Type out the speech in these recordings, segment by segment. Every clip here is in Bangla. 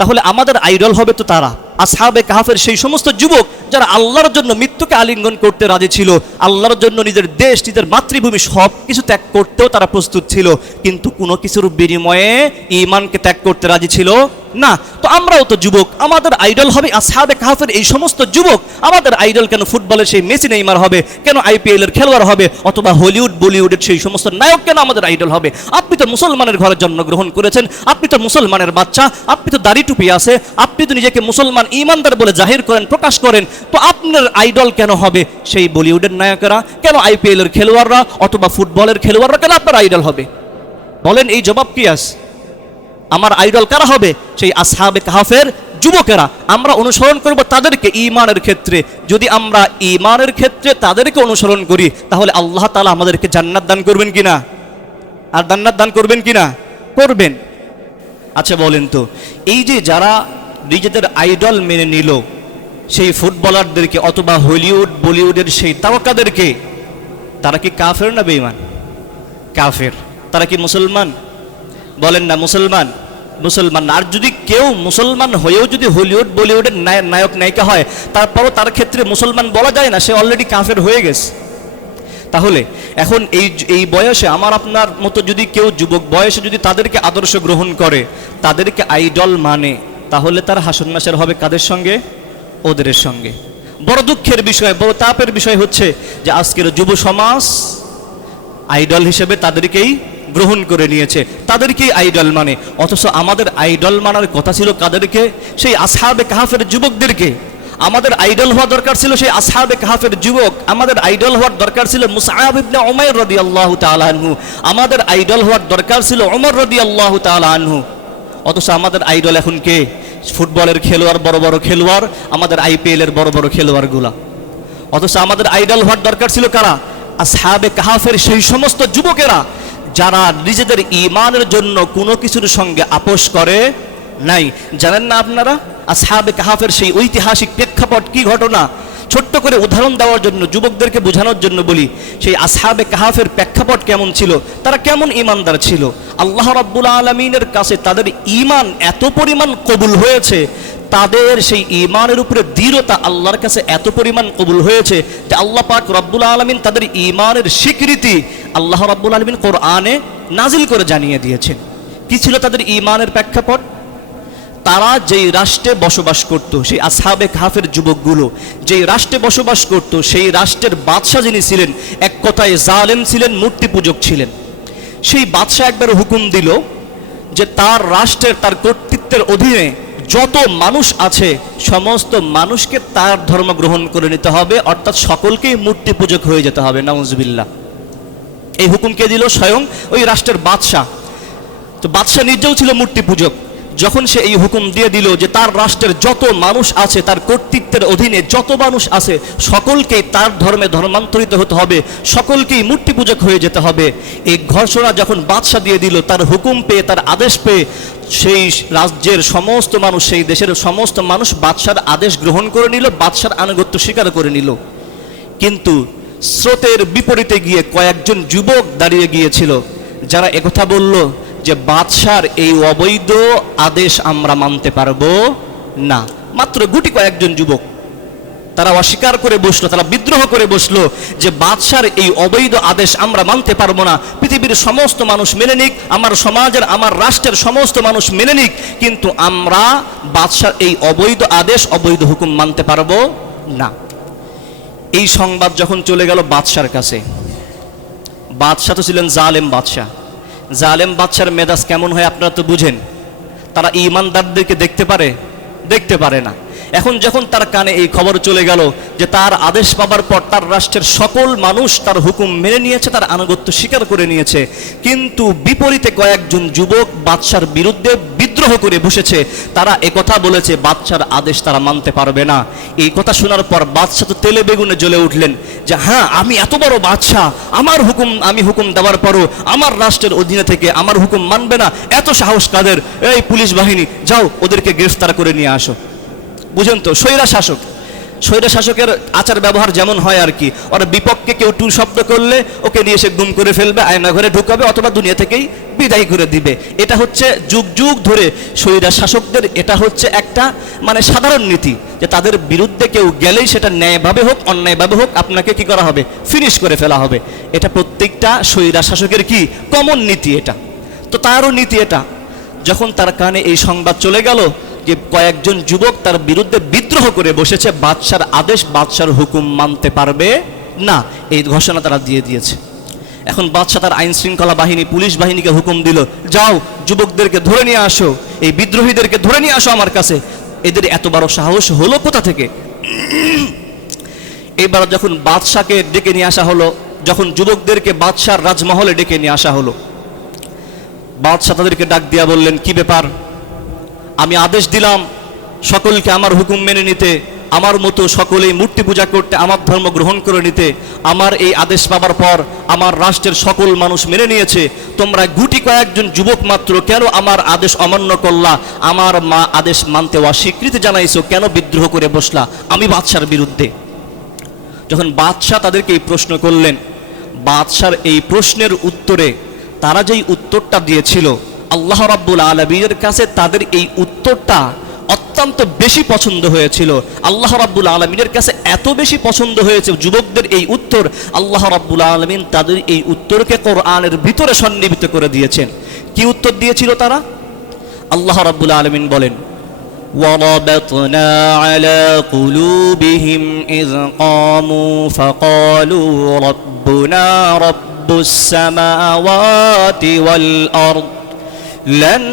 তাহলে আমাদের আইডল হবে তো তারা, আসহাবে কাহাফের সেই সমস্ত যুবক যারা আল্লাহর জন্য মৃত্যুকে আলিঙ্গন করতে রাজি ছিল, আল্লাহর জন্য নিজের দেশ, নিজের মাতৃভূমি সব কিছু ত্যাগ করতেও তারা প্রস্তুত ছিল, কিন্তু কোনো কিছুর বিনিময়ে ঈমানকে ত্যাগ করতে রাজি ছিল না। তো আমরাও তো যুবক, আমাদের আইডল হবে আসহাবে কাহাফের এই সমস্ত যুবক। আমাদের আইডল কেন ফুটবলের সেই মেসি নেইমার হবে, কেন আইপিএল এর খেলোয়াড় হবে, অথবা হলিউড বলিউডের সেই সমস্ত নায়ক কেন আমাদের আইডল হবে? আপনি তো মুসলমানের ঘরে জন্মগ্রহণ করেছেন, আপনি তো মুসলমানের বাচ্চা, আপনি তো দাড়ি টুপি আছে, আপনি তো নিজেকে মুসলমান ঈমানদার বলে জাহির করেন, প্রকাশ করেন, তো আপনার আইডল কেন হবে সেই বলিউডের নায়কেরা, কেন আইপিএল এর খেলোয়াড়রা অথবা ফুটবলের খেলোয়াড়রা কেন আপনার আইডল হবে? বলেন, এই জবাব কি আছে? আমার আইডল কারা হবে? সেই আসহাবে কাহাফের যুবকেরা। আমরা অনুসরণ করব তাদেরকে ঈমানের ক্ষেত্রে। যদি আমরা ঈমানের ক্ষেত্রে তাদেরকে অনুসরণ করি, তাহলে আল্লাহ তাআলা আমাদেরকে জান্নাত দান করবেন কিনা? আর জান্নাত দান করবেন কিনা? করবেন। আচ্ছা বলেন তো, এই যে যারা নিজেদের আইডল মেনে নিল, সেই ফুটবলারদেরকে অথবা হলিউড বলিউডের সেই তারকাদেরকে, তারা কি কাফের না বেঈমান? কাফের। তারা কি মুসলমান? বলেন না মুসলমান। মুসলমান। আর যদি কেউ মুসলমান হয়েও যদি হলিউড বলিউডের নায়ক নায়িকা হয়, তারপরও তার ক্ষেত্রে মুসলমান বলা যায় না, সে অলরেডি কাফের হয়ে গেছে। তাহলে এখন এই বয়সে আমার আপনার মতো যদি কেউ যুবক বয়সে যদি তাদেরকে আদর্শ গ্রহণ করে, তাদেরকে আইডল মানে, তাহলে তার হাসর নাসর হবে কাদের সঙ্গে? ওদের সঙ্গে। বড় দুঃখের বিষয়, বড় তাপের বিষয় হচ্ছে যে আজকের যুব সমাজ আইডল হিসেবে তাদেরকেই গ্রহণ করে নিয়েছে, তাদেরকেই আইডল মানে। অথচ আমাদের আইডল মানার কথা ছিল কাদেরকে? সেই আসহাবে কাহাফের যুবকদেরকে। আমাদের আইডল হওয়া দরকার ছিল সেই আসহাবে কাহাফের যুবক। আমাদের আইডল হওয়ার দরকার ছিল মুসআব ইবনে উমাইর রাদিয়াল্লাহু তাআলা আনহু। আমাদের আইডল হওয়ার দরকার ছিল ওমর রাদিয়াল্লাহু তাআলা আনহু। অথচ আমাদের আইডল এখন কে? ফুটবলের খেলোয়াড়, বড় বড় খেলোয়াড়, আমাদের আইপিএল এর বড় বড় খেলোয়াড়গুলা। অথচ আমাদের আইডল হওয়ার দরকার ছিল কারা? আসহাবে কাহাফের সেই সমস্ত যুবকেরা যারা নিজেদের ঈমানের জন্য কোনো কিছুর সঙ্গে আপোষ করে নাই। জানেন না আপনারা আসহাবে কাহাফের সেই ঐতিহাসিক প্রেক্ষাপট কি ঘটনা? ছোট্ট করে উদাহরণ দেওয়ার জন্য, যুবকদেরকে বোঝানোর জন্য বলি, সেই আসহাবে কাহাফের প্রেক্ষাপট কেমন ছিল, তারা কেমন ঈমানদার ছিল। আল্লাহ রাব্বুল আলামিনের কাছে তাদের ঈমান এত পরিমাণ কবুল হয়েছে, তাদের সেই ঈমানের উপরে দৃঢ়তা আল্লাহর কাছে এত পরিমাণ কবুল হয়েছে যে আল্লাহ পাক রব্বুল আলামিন তাদের ঈমানের স্বীকৃতি আল্লাহ রাব্বুল আলামিন কোরআনে নাজিল করে জানিয়ে দিয়েছেন। কি ছিল তাদের ঈমানের প্রেক্ষাপট? তারা যেই রাষ্ট্রে বসবাস করত, সেই আসহাবে কাহাফের যুবকগুলো যেই রাষ্ট্রে বসবাস করত, সেই রাষ্ট্রের বাদশাহ যিনি ছিলেন, এক কথায় জালেম ছিলেন, মূর্তি পূজক ছিলেন। সেই বাদশাহ একবার হুকুম দিল যে তার রাষ্ট্রের, তার কর্তৃত্বের অধীনে যত মানুষ আছে সমস্ত মানুষকে তার ধর্ম গ্রহণ করে নিতে হবে, অর্থাৎ সকলকেই মূর্তি পূজক হয়ে যেতে হবে। নাউজুবিল্লাহ। এই হুকুম কে দিল? স্বয়ং ওই রাষ্ট্রের বাদশাহ। তো বাদশাহ নিজেও ছিল মূর্তি পূজক। যখন সে এই হুকুম দিয়ে দিল যে তার রাষ্ট্রের যত মানুষ আছে, তার কর্তৃত্বের অধীনে যত মানুষ আছে সকলকেই তার ধর্মে ধর্মান্তরিত হতে হবে, সকলকেই মূর্তি পূজক হয়ে যেতে হবে, এই ঘোষণা যখন বাদশাহ দিয়ে দিল, তার হুকুম পেয়ে, তার আদেশ পেয়ে সেই রাজ্যের সমস্ত মানুষ, সেই দেশের সমস্ত মানুষ বাদশার আদেশ গ্রহণ করে নিল, বাদশার আনুগত্য স্বীকার করে নিল। কিন্তু স্রোতের বিপরীতে গিয়ে কয়েকজন যুবক দাঁড়িয়ে গিয়েছিল, যারা একথা বলল যে বাদশার এই অবৈধ আদেশ আমরা মানতে পারবো না। মাত্র গুটি কয়েকজন যুবক তারা অস্বীকার করে বসলো, তারা বিদ্রোহ করে বসলো যে বাদশার এই অবৈধ আদেশ আমরা মানতে পারবো না। পৃথিবীর সমস্ত মানুষ মেনে নিক, আমার সমাজের, আমার রাষ্ট্রের সমস্ত মানুষ মেনে নিক, কিন্তু আমরা বাদশার এই অবৈধ আদেশ, অবৈধ হুকুম মানতে পারবো না। এই সংবাদ যখন চলে গেল বাদশার কাছে, বাদশাহ তো ছিলেন জালেম বাদশাহ। জালেম বাদশার মেজাজ কেমন হয় আপনারা তো বুঝেন। তারা ঈমানদারদেরকে দেখতে পারে? দেখতে পারে না। এখন যখন তার কানে এই খবর চলে গেল যে তার আদেশ পাবার পর তার রাষ্ট্রের সকল মানুষ তার হুকুম মেনে নিয়েছে, তার আনুগত্য স্বীকার করে নিয়েছে, কিন্তু বিপরীতে কয়েকজন যুবক বাদশার বিরুদ্ধে বিদ্রোহ করে বসেছে। তারা একথা বলেছে বাদশার আদেশ তারা মানতে পারবে না। এই কথা শোনার পর বাদশাহ তো তেলে বেগুনে জ্বলে উঠলেন যে হ্যাঁ, আমি এত বড় বাদশাহ, আমার হুকুম, আমি হুকুম দেওয়ার পরও আমার রাষ্ট্রের অধীনে থেকে আমার হুকুম মানবে না, এত সাহস কাদের? এই পুলিশ বাহিনী, যাও ওদেরকে গ্রেফতার করে নিয়ে আসো। বুঝেন তো, স্বৈরা শাসক। স্বৈর শাসকের আচার ব্যবহার যেমন হয় আর কি, ওরা বিপক্ষে কেউ টু শব্দ করলে ওকে নিয়ে এসে গুম করে ফেলবে, আয়না ঘরে ঢুকাবে, অথবা দুনিয়া থেকেই বিদায় করে দিবে। এটা হচ্ছে যুগ যুগ ধরে স্বৈর শাসকদের এটা হচ্ছে একটা মানে সাধারণ নীতি, যে তাদের বিরুদ্ধে কেউ গেলেই সেটা ন্যায়ভাবে হোক অন্যায়ভাবে হোক আপনাকে কি করা হবে, ফিনিশ করে ফেলা হবে। এটা প্রত্যেকটা স্বৈর শাসকের কি কমন নীতি এটা। তো তারও নীতি এটা। যখন তার কানে এই সংবাদ চলে গেল যে কয়েকজন যুবক তার বিরুদ্ধে বিদ্রোহ করে বসেছে, বাদশার আদেশ বাদশার হুকুম মানতে পারবে না, এই ঘোষণা তারা দিয়ে দিয়েছে। এখন বাদশা তার আইন শৃঙ্খলা বাহিনী, পুলিশ বাহিনীকে হুকুম দিল, যাও যুবকদেরকে ধরে নিয়ে আসো, এই বিদ্রোহীদেরকে ধরে নিয়ে আসো আমার কাছে। এদের এত বড় সাহস হলো কোথা থেকে? এবার যখন বাদশাকে ডেকে নিয়ে আসা হলো, যখন যুবকদেরকে বাদশার রাজমহলে ডেকে নিয়ে আসা হলো, বাদশা তাদেরকে ডাক দিয়া বললেন, কি ব্যাপার? আমি আদেশ দিলাম সকলকে আমার হুকুম মেনে নিতে, আমার মতো সকলেই মূর্তি পূজা করতে, আমার ধর্ম গ্রহণ করে নিতে। আমার এই আদেশ পাওয়ার পর আমার রাষ্ট্রের সকল মানুষ মেনে নিয়েছে, তোমরা গুটি কয়েকজন যুবক মাত্র কেন আমার আদেশ অমান্য করলা? আমার আদেশ মানতে অস্বীকৃতি জানাইছো, কেন বিদ্রোহ করে বসলা আমি বাদশার বিরুদ্ধে? যখন বাদশা তাদেরকে এই প্রশ্ন করলেন, বাদশার এই প্রশ্নের উত্তরে তারা যেই উত্তরটা দিয়েছিল, আল্লাহ রাব্বুল আলামিনের কাছে তাদের এই উত্তরটা অত্যন্ত বেশি পছন্দ হয়েছিল। আল্লাহ রাব্বুল আলামিনের কাছে এত বেশি পছন্দ হয়েছে যুবকদের এই উত্তর, আল্লাহ রাব্বুল আলামিন তাদের এই উত্তরকে কোরআনের ভিতরে সন্নিবেশিত করে দিয়েছেন। কি উত্তর দিয়েছিল তারা? আল্লাহ রাব্বুল আলামিন বলেন, وَرَبَطْنَا عَلَى قُلُوبِهِمْ إِذْ قَامُوا فَقَالُوا رَبُّنَا رَبُّ السَّمَاوَاتِ وَالْأَرْضِ لَن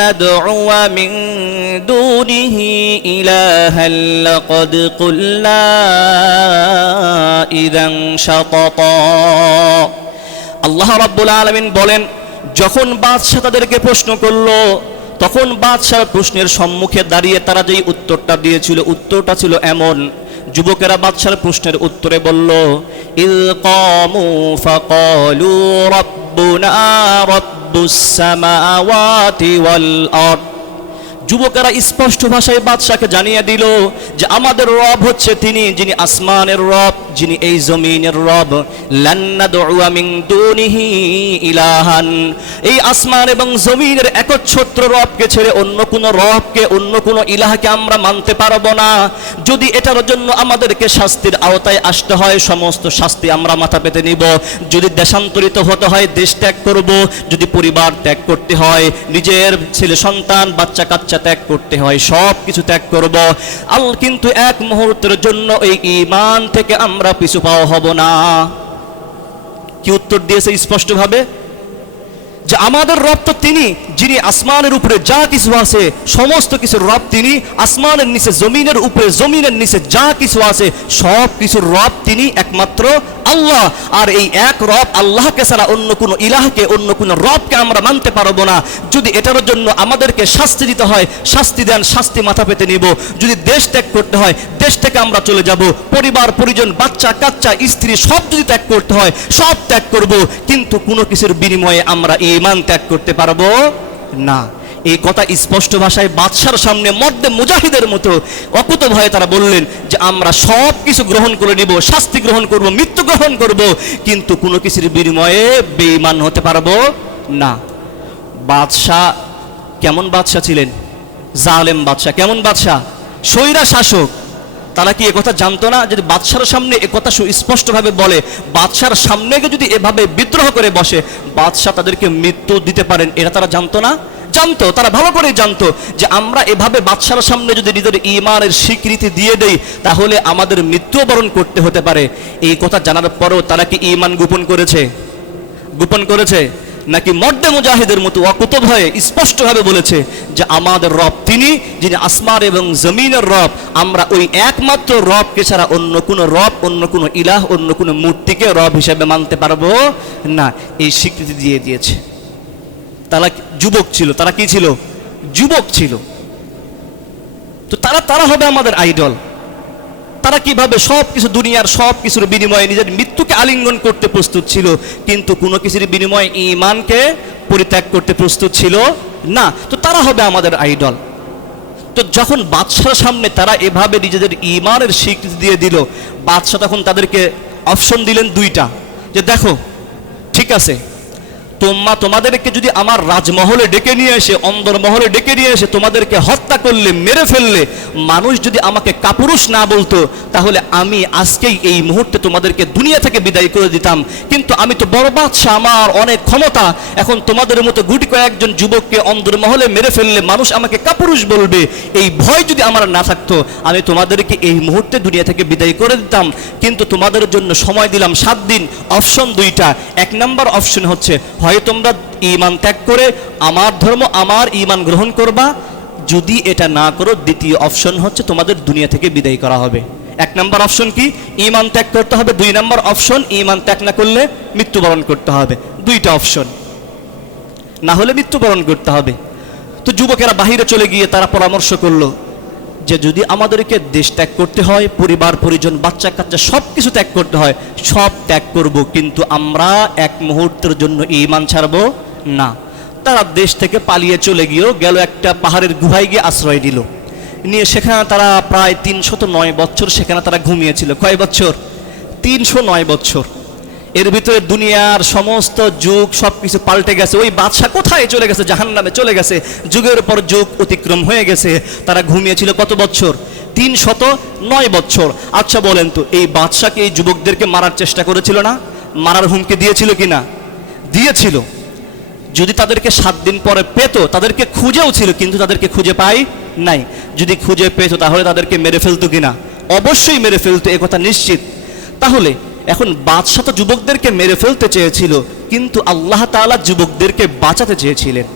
نَّدْعُوَ مِن دُونِهِ إِلَٰهًا لَّقَدْ قُلْنَا إِذًا شَطَطًا। আল্লাহ রাব্বুল আলামিন বলেন, যখন বাদশা তাদেরকে প্রশ্ন করলো, তখন বাদশার প্রশ্নের সম্মুখে দাঁড়িয়ে তারা যেই উত্তরটা দিয়েছিল, উত্তরটা ছিল এমন, যুবকেরা বাদশার প্রশ্নের উত্তরে বলল, ইল কামু ফাকালু রাব্বুনা রাব্বুস সামাওয়াতি ওয়াল আরদ। যুবকেরা স্পষ্ট ভাষায় বাদশাকে জানিয়ে দিল যে আমাদের রব হচ্ছে তিনি, যিনি আসমানের রব, যিনি এই জমিনের রব। লান নাদউয়া মিন দুনিহি ইলাহান, এই আসমান এবং জমিনের একচ্ছত্র রবকে ছেড়ে অন্য কোনো রবকে, অন্য কোনো ইলাহকে আমরা মানতে পারবো না। যদি এটার জন্য আমাদেরকে শাস্তির আওতায় আসতে হয়, সমস্ত শাস্তি আমরা মাথা পেতে নিব। যদি দেশান্তরিত হতে হয় দেশ ত্যাগ করব, যদি পরিবার ত্যাগ করতে হয়, নিজের ছেলে সন্তান বাচ্চা কাচ্চা ত্যাগ করতে হয়, সব কিছু ত্যাগ করব। কিন্তু এক মুহূর্তের জন্য এই ঈমান থেকে আমরা পিছু পাওয়া হব না। কি উত্তর দিয়েছে স্পষ্টভাবে? যে আমাদের রব তো তিনি, যিনি আসমানের উপরে যা কিছু আছে সমস্ত কিছুর রব তিনি, আসমানের নিচে জমিনের উপরে জমিনের নিচে যা কিছু আছে সব কিছুর রব তিনি একমাত্র আল্লাহ। আর এই এক রব আল্লাহকে ছাড়া অন্য কোনো ইলাহকে, অন্য কোনো রবকে আমরা মানতে পারবো না। যদি এটার জন্য আমাদেরকে শাস্তি দিতে হয় শাস্তি দেন, শাস্তি মাথা পেতে নিব। যদি দেশ ত্যাগ করতে হয় দেশ থেকে আমরা চলে যাব, পরিবার পরিজন বাচ্চা কাচ্চা স্ত্রী সব যদি ত্যাগ করতে হয় সব ত্যাগ করব, কিন্তু কোনো কিছুর বিনিময়ে আমরা ঈমান ত্যাগ করতে পারবো না। এই কথা স্পষ্ট ভাষায় বাদশার সামনে মর্দে মুজাহিদের মতো অকুত ভয়ে তারা বললেন যে আমরা সব কিছু গ্রহণ করে নিব, শাস্তি গ্রহণ করব, মৃত্যু গ্রহণ করব, কিন্তু কোনো কিছুর বিনিময়ে বেঈমান হতে পারবো না। বাদশাহ কেমন বাদশাহ ছিলেন? জালেম বাদশাহ। কেমন বাদশাহ? স্বৈরা শাসক। তারা কি একথা জানতো না? যদি বাদশার সামনে একথা সুস্পষ্টভাবে বলে, বাদশার সামনে যদি এভাবে বিদ্রোহ করে বসে, বাদশাহ তাদেরকে মৃত্যু দিতে পারেন, এটা তারা জানতো না? জানতো, তারা ভালো করে জানতো যে আমরা এভাবে বাদশার সামনে যদি নিজের ঈমানের স্বীকৃতি দিয়ে দেই তাহলে আমাদের মৃত্যুবরণ করতে হতে পারে। এই কথা জানার পরেও তারা কি ঈমান গোপন করেছে? গোপন করেছে? নাকি মর্দে মুজাহিদের মতো অকুত ভয়ে স্পষ্টভাবে বলেছে যে আমাদের রব তিনি, যিনি আসমান এবং জমিনের রব, আমরা ওই একমাত্র রবকে ছাড়া অন্য কোনো রব, অন্য কোনো ইলাহ, অন্য কোনো মূর্তিকে রব হিসেবে মানতে পারবো না, এই স্বীকৃতি দিয়ে দিয়েছে। তারা যুবক ছিল। তারা কি ছিল? যুবক ছিল। তো তারা হবে আমাদের আইডল। তারা কিভাবে সব কিছু, দুনিয়ার সব কিছুর বিনিময়ে নিজের মৃত্যুকে আলিঙ্গন করতে প্রস্তুত ছিল, কিন্তু কোনো কিছুর বিনিময়ে ঈমানকে পরিত্যাগ করতে প্রস্তুত ছিল না। তো তারা হবে আমাদের আইডল। তো যখন বাদশার সামনে তারা এভাবে নিজেদের ঈমানের স্বীকৃতি দিয়ে দিল, বাদশা তখন তাদেরকে অপশন দিলেন দুইটা, যে দেখো ঠিক আছে, তোমাদেরকে যদি আমার রাজমহলে ডেকে নিয়ে এসে, অন্দরমহলে ডেকে নিয়ে এসে তোমাদেরকে হত্যা করলে, মেরে ফেললে, মানুষ যদি আমাকে কাপুরুষ না বলতো, তাহলে আমি আজকেই এই মুহূর্তে তোমাদেরকে দুনিয়া থেকে বিদায় করে দিতাম। কিন্তু আমি তো বড় বাদশাহ, আমার অনেক ক্ষমতা, এখন তোমাদের মতো গুটি কয়েকজন যুবককে অন্দরমহলে মেরে ফেললে মানুষ আমাকে কাপুরুষ বলবে, এই ভয় যদি আমার না থাকতো, আমি তোমাদেরকে এই মুহূর্তে দুনিয়া থেকে বিদায় করে দিতাম। কিন্তু তোমাদের জন্য সময় দিলাম 7 দিন। অপশন দুইটা। 1 নম্বর অপশন হচ্ছে, হয় তোমরা ঈমান ত্যাগ করে আমার ধর্ম, আমার ঈমান গ্রহণ করবা, যদি এটা না করো দ্বিতীয় অপশন হচ্ছে তোমাদের দুনিয়া থেকে বিদায় করা হবে। 1 নম্বর অপশন কি? ঈমান ত্যাগ করতে হবে। 2 নম্বর অপশন, ঈমান ত্যাগ না করলে মৃত্যুবরণ করতে হবে। 2টা অপশন, না হলে মৃত্যুবরণ করতে হবে। তো যুবকেরা বাহিরে চলে গিয়ে তারা পরামর্শ করলো যে যদি আমাদেরকে দেশ ত্যাগ করতে হয়, পরিবার পরিজন, বাচ্চা কাচ্চা সব কিছু ত্যাগ করতে হয়, সব ত্যাগ করব, কিন্তু আমরা এক মুহূর্তের জন্য ঈমান ছাড়বো না। তারা দেশ থেকে পালিয়ে চলে গেল একটা পাহাড়ের গুহায় গিয়ে আশ্রয় নিল। নিয়ে সেখানে তারা প্রায় 309 বছর সেখানে তারা ঘুমিয়েছিল। কয় বছর? 309 বছর। এর ভিতরে দুনিয়ার সমস্ত যুগ সবকিছু পাল্টে গেছে। ওই বাদশা কোথায় চলে গেছে? জাহান্নামে চলে গেছে। যুগের পর যুগ অতিক্রম হয়ে গেছে। তারা ঘুমিয়েছিল কত বছর? 309 বছর। আচ্ছা বলেন তো, এই বাদশাকে এই যুবকদেরকে মারার চেষ্টা করেছিল না? মারার হুমকি দিয়েছিল কিনা? দিয়েছিল। যদি তাদেরকে 7 দিন পরে পেত, তাদেরকে খুঁজেও ছিল, কিন্তু তাদেরকে খুঁজে পায় নাই। যদি খুঁজে পেত তাহলে তাদেরকে মেরে ফেলতো কিনা? অবশ্যই মেরে ফেলতো, একথা নিশ্চিত। তাহলে এখন বাদশা তো যুবকদেরকে মেরে ফেলতে চেয়েছিল, কিন্তু আল্লাহ তাআলা যুবকদেরকে বাঁচাতে চেয়েছিলেন।